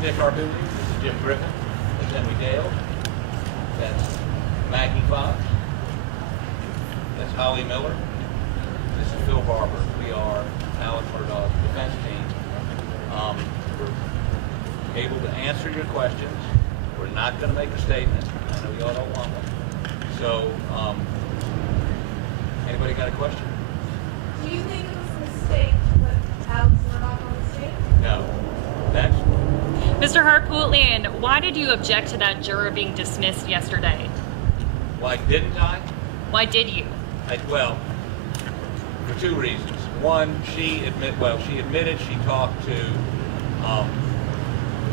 I'm Nick Harpoon. This is Jim Griffin. That's Emily Dale. That's Maggie Fox. That's Holly Miller. This is Phil Barber. We are Alan Murdaugh's defense team. We're able to answer your questions. We're not going to make a statement. I know y'all don't want one. So, anybody got a question? Do you think it was a mistake to put Alex Murdaugh on the stand? No. Next. Mr. Harpootlian, why did you object to that juror being dismissed yesterday? Why didn't I? Why did you? Well, for two reasons. One, she admitted she talked to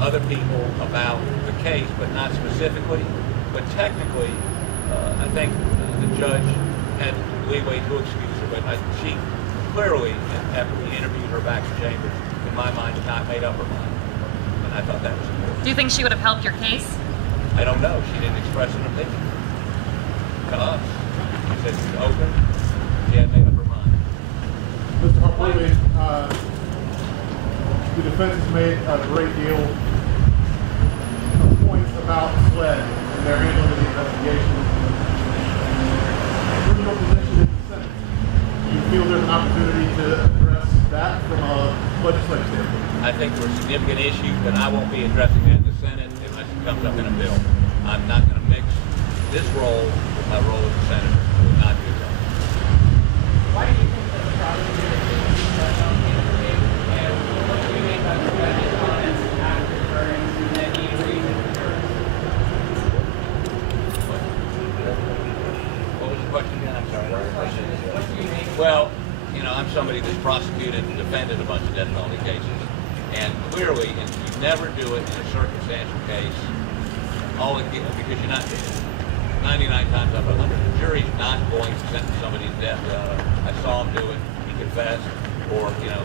other people about the case, but not specifically. But technically, I think the judge had leeway to excuse her, but she clearly, after we interviewed her back in chambers, in my mind, had not made up her mind. And I thought that was important. Do you think she would have helped your case? I don't know. She didn't express an opinion to us. She said she was open. She hadn't made up her mind. Mr. Harpootlian, the defense has made a great deal of points about SLED and their handling of the investigation. From your position in the Senate, do you feel there's an opportunity to address that from a legislative standpoint? I think there are significant issues, but I won't be addressing that in the Senate unless it comes up in a bill. I'm not going to mix this role with my role as a senator. I will not do that. Why do you think that the prosecutor didn't interview and what do you make of the judge's comments after the verdict that he agreed with the jurors? What was the question again? I'm sorry. The question is, what do you make? Well, you know, I'm somebody that's prosecuted and defended a bunch of death penalty cases. And clearly, and you never do it in a circumstantial case, because you're not, 99 times out of 100, the jury's not going to sentence somebody to death. I saw him do it, he confessed, or, you know,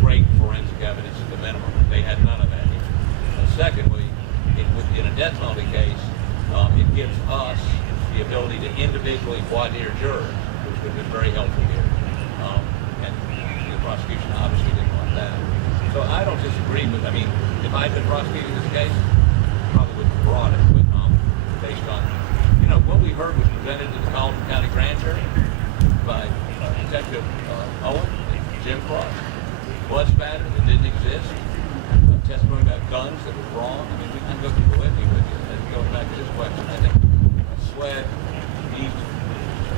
great forensic evidence is the minimum. They had none of that here. Secondly, in a death penalty case, it gives us the ability to individually voir dire jurors, which would have been very helpful here. And the prosecution obviously didn't want that. So I don't disagree with, I mean, if I had been prosecuting this case, I probably would have brought it, but based on, you know, what we heard was presented to the Colleton County Grand Jury by Detective Owen and Jim Cross. Blood spatter that didn't exist, testimony about guns that was wrong. I mean, we can go through the litany with you. And going back to this question, I think SLED needs to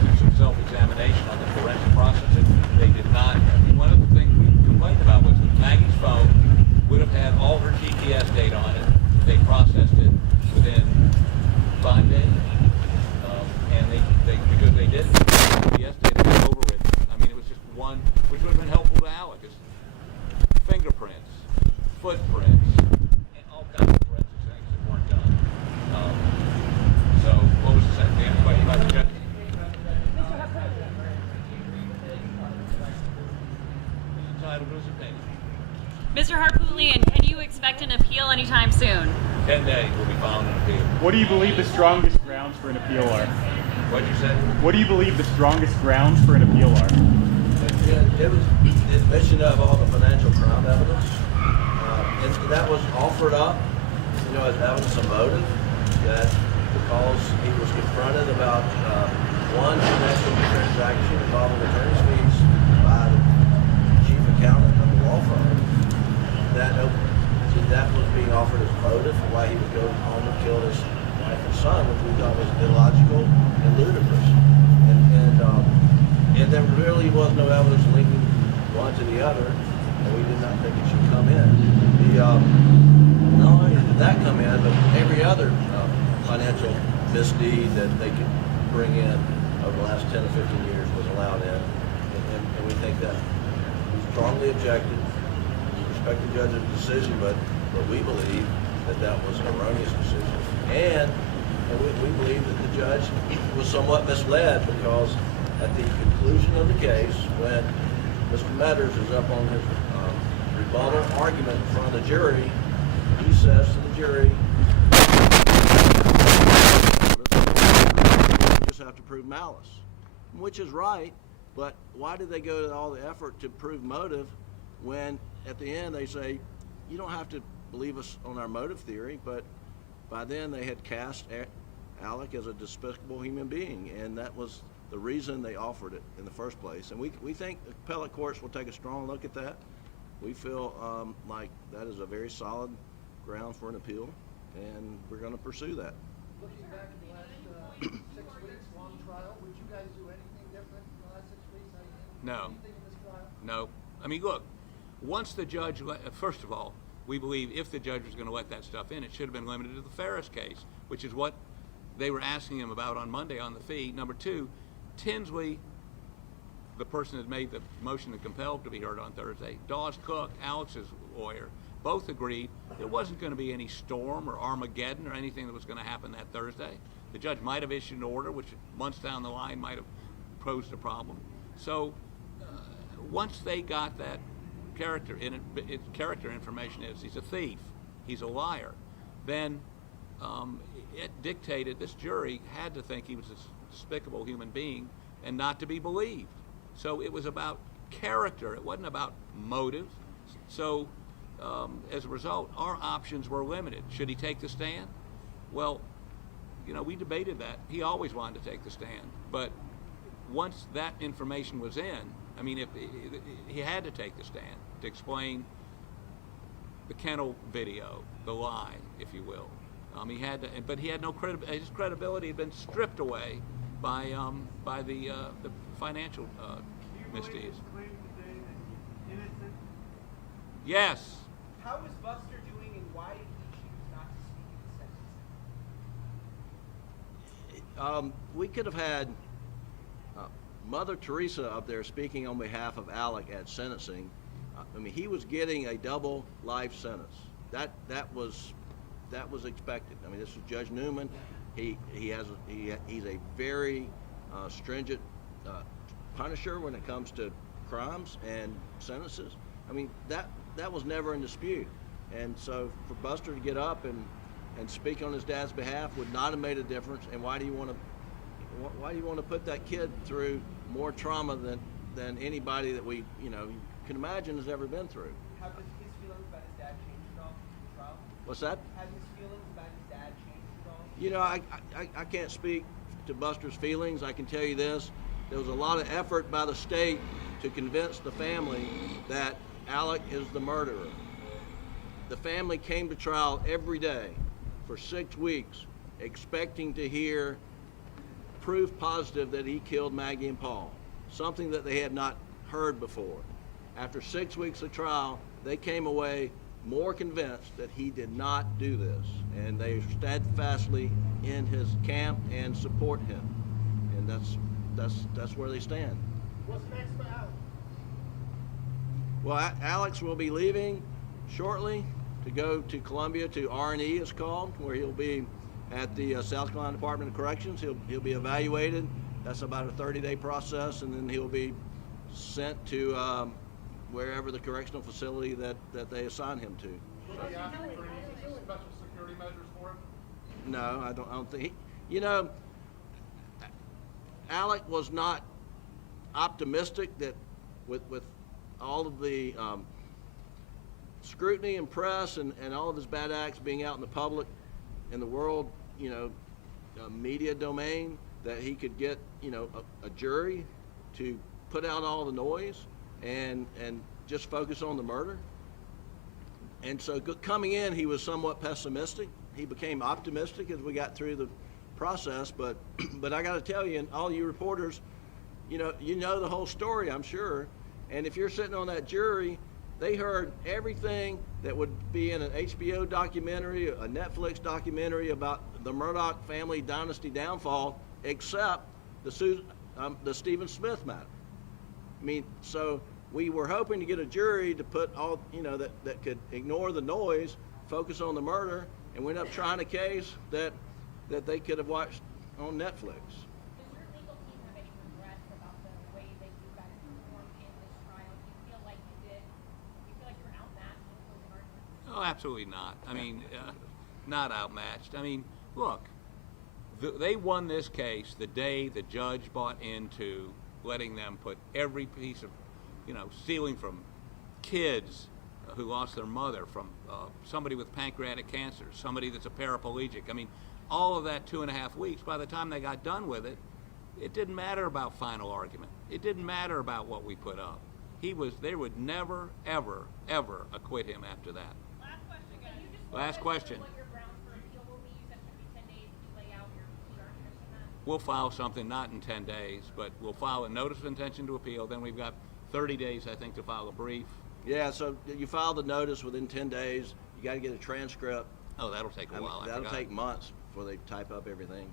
do some self-examination on the forensic process. They did not. I mean, one of the things we complained about was that Maggie's phone would have had all her GPS data on it. They processed it within 5 days, and they because they didn't, GPS data was over with. I mean, it was just one, which would have been helpful to Alec. It's fingerprints, footprints, and all kinds of forensic things that weren't done. So, what was the second thing? Question about the judge? He's entitled to his opinion. Mr. Harpootlian, can you expect an appeal anytime soon? 10 days will be found an appeal. What do you believe the strongest grounds for an appeal are? What'd you say? What do you believe the strongest grounds for an appeal are? It was the admission of all the financial crime evidence. And that was offered up, you know, as evidence of motive, that because he was confronted about one financial transaction involving attorney's fees by the chief accountant of the law firm, that was being offered as motive for why he would go home and kill his wife and son, which we thought was illogical and ludicrous. And there really was no evidence linking one to the other, and we did not think it should come in. Not only did that come in, but every other financial misdeed that they could bring in over the last 10 or 15 years was allowed in. And we think that we strongly objected. We respect the judge's decision, but we believe that was an erroneous decision. And we believe that the judge was somewhat misled, because at the conclusion of the case, when Mr. Metters is up on his rebuttal argument in front of the jury, he says to the jury, you just have to prove malice, which is right, but why did they go to all the effort to prove motive when at the end they say you don't have to believe us on our motive theory, but by then they had cast Alec as a despicable human being, and that was the reason they offered it in the first place. And we think the appellate courts will take a strong look at that. We feel like that is a very solid ground for an appeal, and we're going to pursue that. Looking back at the last 6 weeks, long trial, would you guys do anything different in the last 6 weeks? No. Anything in this trial? No. I mean, look, once the judge, first of all, we believe if the judge was going to let that stuff in, it should have been limited to the Ferris case, which is what they were asking him about on Monday on the fee. Number two, Tinsley, the person that made the motion to compel to be heard on Thursday, Dawes Cook, Alex's lawyer, both agreed there wasn't going to be any storm or Armageddon or anything that was going to happen that Thursday. The judge might have issued an order, which months down the line might have posed a problem. So once they got that character information is he's a thief, he's a liar, then it dictated this jury had to think he was a despicable human being and not to be believed. So it was about character, it wasn't about motive. So as a result, our options were limited. Should he take the stand? Well, you know, we debated that. He always wanted to take the stand, but once that information was in, I mean, if he had to take the stand to explain the kennel video, the lie, if you will. He had to, but he had no credibility. His credibility had been stripped away by the financial misdeeds. Yes. How is Buster doing, and why did he choose not to speak in the sentencing? We could have had Mother Teresa up there speaking on behalf of Alec at sentencing. I mean, he was getting a double life sentence. That was expected. I mean, this is Judge Newman. He's a very stringent punisher when it comes to crimes and sentences. I mean, that was never in dispute. And so for Buster to get up and speak on his dad's behalf would not have made a difference. And why do you want to put that kid through more trauma than anybody that we can imagine has ever been through? Have his feelings about his dad changed at all in the trial? What's that? Have his feelings about his dad changed at all? You know, I can't speak to Buster's feelings. I can tell you this. There was a lot of effort by the state to convince the family that Alec is the murderer. The family came to trial every day for 6 weeks expecting to hear proof positive that he killed Maggie and Paul, something that they had not heard before. After 6 weeks of trial, they came away more convinced that he did not do this, and they steadfastly in his camp and support him, and that's where they stand. What's next for Alex? Well, Alex will be leaving shortly to go to Columbia to R&E, it's called, where he'll be at the South Carolina Department of Corrections. He'll be evaluated. That's about a 30-day process, and then he'll be sent to wherever the correctional facility that they assign him to. Should we ask for any special security measures for him? No, I don't think. Alec was not optimistic that with all of the scrutiny and press and all of his bad acts being out in the public, in the world, media domain, that he could get, a jury to put out all the noise and just focus on the murder. And so coming in, he was somewhat pessimistic. He became optimistic as we got through the process, but I got to tell you, and all you reporters, you know the whole story, I'm sure. And if you're sitting on that jury, they heard everything that would be in an HBO documentary, a Netflix documentary about the Murdaugh family dynasty downfall, except the Stephen Smith matter. I mean, so we were hoping to get a jury to put all, that could ignore the noise, focus on the murder, and we ended up trying a case that they could have watched on Netflix. Does your legal team have any regrets about the way that you guys performed in this trial? Do you feel like you did? Do you feel like you were outmatched in closing arguments? Oh, absolutely not. I mean, not outmatched. I mean, look, they won this case the day the judge bought into letting them put every piece of, stealing from kids who lost their mother, from somebody with pancreatic cancer, somebody that's a paraplegic. I mean, all of that 2.5 weeks, by the time they got done with it, it didn't matter about final argument. It didn't matter about what we put up. They would never, ever, ever acquit him after that. Last question, guys. Can you just Last walk us question. through what your grounds for appeal will be? You said it's going to be 10 days. Can you lay out your interest in that? We'll file something not in 10 days, but we'll file a notice of intention to appeal. Then we've got 30 days, I think, to file a brief. Yeah, so you file the notice within 10 days. You got to get a transcript. Oh, that'll take a while. I That'll forgot. take months before they type up everything,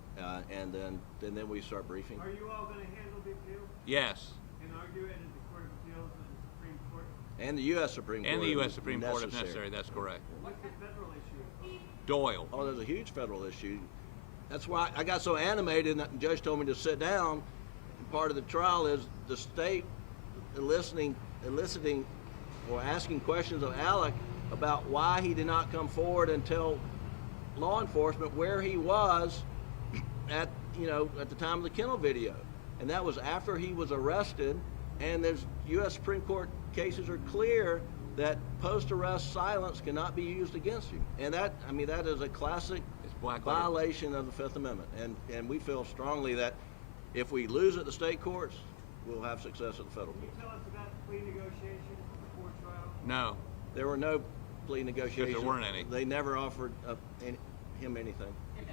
and then we start briefing. Are you all going to handle the appeal Yes. and argue it at the Court of Appeals and the Supreme Court? And the U.S. Supreme Court. And the U.S. if Supreme Court if necessary. That's correct. What's the federal issue? Doyle. Oh, there's a huge federal issue. That's why I got so animated that the judge told me to sit down. Part of the trial is the state eliciting or asking questions of Alec about why he did not come forward and tell law enforcement where he was at the time of the kennel video. And that was after he was arrested, and there's U.S. Supreme Court cases are clear that post-arrest silence cannot be used against you. And that is a classic violation of the Fifth Amendment. And we feel strongly that if we lose at the state courts, we'll have success at the federal Can you courts. tell us about the plea negotiations before trial? No. There were no plea negotiations. There weren't any. They never offered him anything. If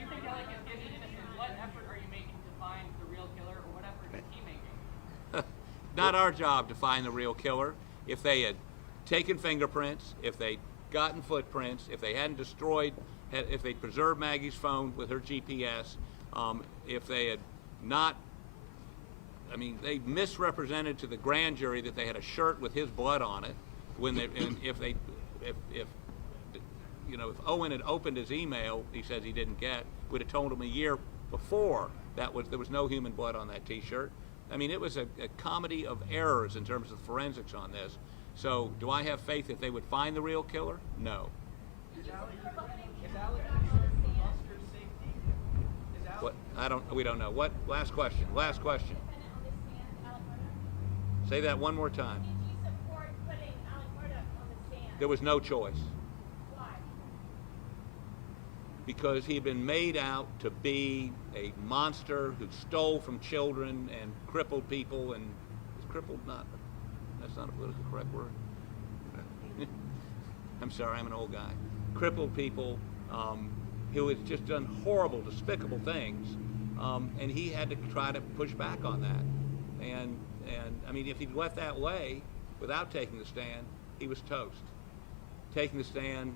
you think Alec is innocent, what effort are you making to find the real killer, or what effort is he making? Not our job to find the real killer. If they had taken fingerprints, if they'd gotten footprints, if they hadn't destroyed, if they preserved Maggie's phone with her GPS, if they had not, they misrepresented to the grand jury that they had a shirt with his blood on it. If Owen had opened his email, he says he didn't get, would have told him a year before there was no human blood on that T-shirt. It was a comedy of errors in terms of forensics on this. So, do I have faith that they would find the real killer? No. Is Alec concerned for Buster's safety? Is Alec We don't know. What? Last question. Last question. Defendant on the stand, Alec Murdaugh. Say that one more time. Did you support putting Alec Murdaugh on the stand? There was no choice. Why? Because he'd been made out to be a monster who stole from children and crippled people, and is crippled that's not a politically correct word. I'm sorry, I'm an old guy. Crippled people who had just done horrible, despicable things, and he had to try to push back on that. And if he'd left that way without taking the stand, he was toast. Taking the stand,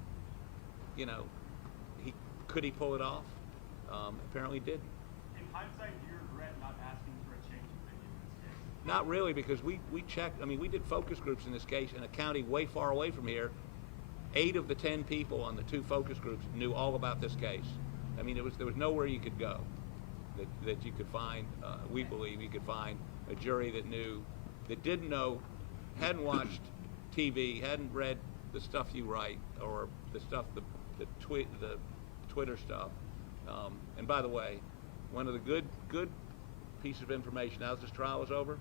could he pull it off? Apparently didn't. In hindsight, do you regret not asking for a change of venue in this case? Not really, because we checked. We did focus groups in this case in a county way far away from here. 8 of the 10 people on the 2 focus groups knew all about this case. There was nowhere you could go that you could find. We believe you could find a jury that didn't know, hadn't watched TV, hadn't read the stuff you write or the stuff the Twitter stuff. And by the way, one of the good pieces of information now that this trial is over,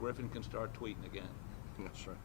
Griffin can start tweeting again. That's right.